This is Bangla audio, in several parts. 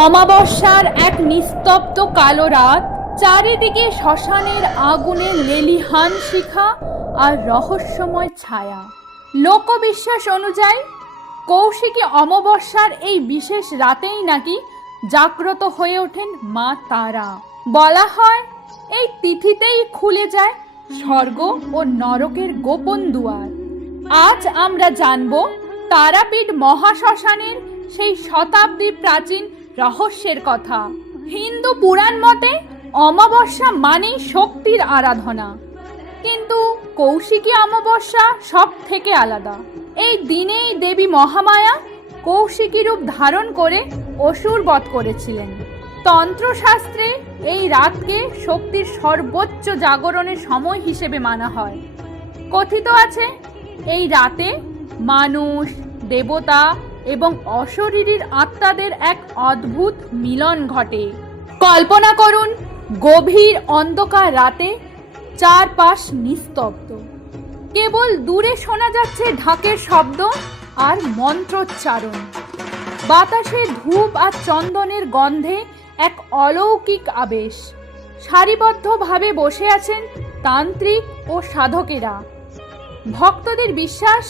অমাবস্যার এক নিস্তব্ধ কালো রাত, চারিদিকে শ্মশানের আগুনে লেলিহান শিখা আর রহস্যময় ছায়া। লোকবিশ্বাস অনুযায়ী কৌশিকী অমাবস্যার এই বিশেষ রাতেই নাকি জাগ্রত হয়ে ওঠেন মা তারা। বলা হয় এই তিথিতেই খুলে যায় স্বর্গ ও নরকের গোপন দুয়ার। আজ আমরা জানব তারাপীঠ মহাশ্মশানের সেই শতাব্দী প্রাচীন রহস্যের কথা। হিন্দু পুরাণ মতে অমাবস্যা মানেই শক্তির আরাধনা, কিন্তু কৌশিকী অমাবস্যা সব থেকে আলাদা। এই দিনেই দেবী মহামায়া কৌশিকী রূপ ধারণ করে অসুর বধ করেছিলেন। তন্ত্রশাস্ত্রে এই রাতকে শক্তির সর্বোচ্চ জাগরণের সময় হিসেবে মানা হয়। কথিত আছে এই রাতে মানুষ, দেবতা এবং অশরীরীর আত্মাদের এক অদ্ভুত মিলন ঘটে। কল্পনা করুন, গভীর অন্ধকার রাতে চারপাশ নিস্তব্ধ, কেবল দূরে শোনা যাচ্ছে ঢাকের শব্দ আর মন্ত্রোচ্চারণ। বাতাসে ধূপ আর চন্দনের গন্ধে এক অলৌকিক আবেশ। সারিবদ্ধভাবে বসে আছেন তান্ত্রিক ও সাধকেরা। ভক্তদের বিশ্বাস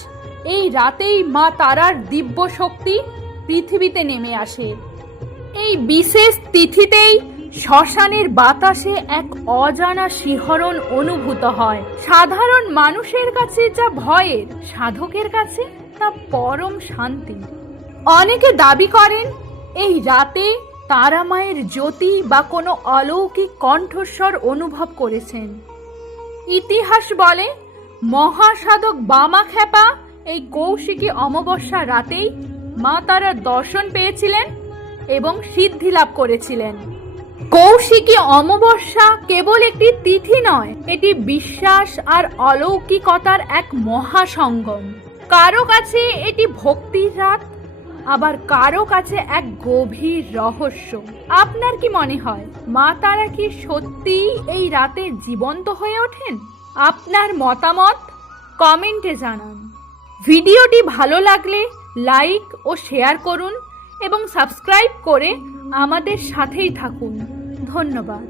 এই রাতেই মা তারার দিব্য শক্তি পৃথিবীতে নেমে আসে। এই বিশেষ তিথিতেই শ্মশানের বাতাসে এক অজানা শিহরণ অনুভূত হয়। সাধারণ মানুষের কাছে যা ভয়ের, সাধকের কাছে তা পরম শান্তি। অনেকে দাবি করেন এই রাতে তারা মায়ের জ্যোতি বা কোনো অলৌকিক কণ্ঠস্বর অনুভব করেছেন। ইতিহাস বলে মহাসাধক বামাখ্যাপা এই কৌশিকী অমাবস্যা রাতেই মা তারার দর্শন পেয়েছিলেন এবং সিদ্ধি লাভ করেছিলেন। কৌশিকী অমাবস্যা কেবল একটি তিথি নয়, এটি বিশ্বাস আর অলৌকিকতার এক মহাসঙ্গম। কারো কাছে এটি ভক্তির রাত, আবার কারো কাছে এক গভীর রহস্য। আপনার কি মনে হয়, মা তারা কি সত্যিই এই রাতে জীবন্ত হয়ে ওঠেন? আপনার মতামত কমেন্টে জানান। ভিডিওটি ভালো লাগলে লাইক ও শেয়ার করুন এবং সাবস্ক্রাইব করে আমাদের সাথেই থাকুন। ধন্যবাদ।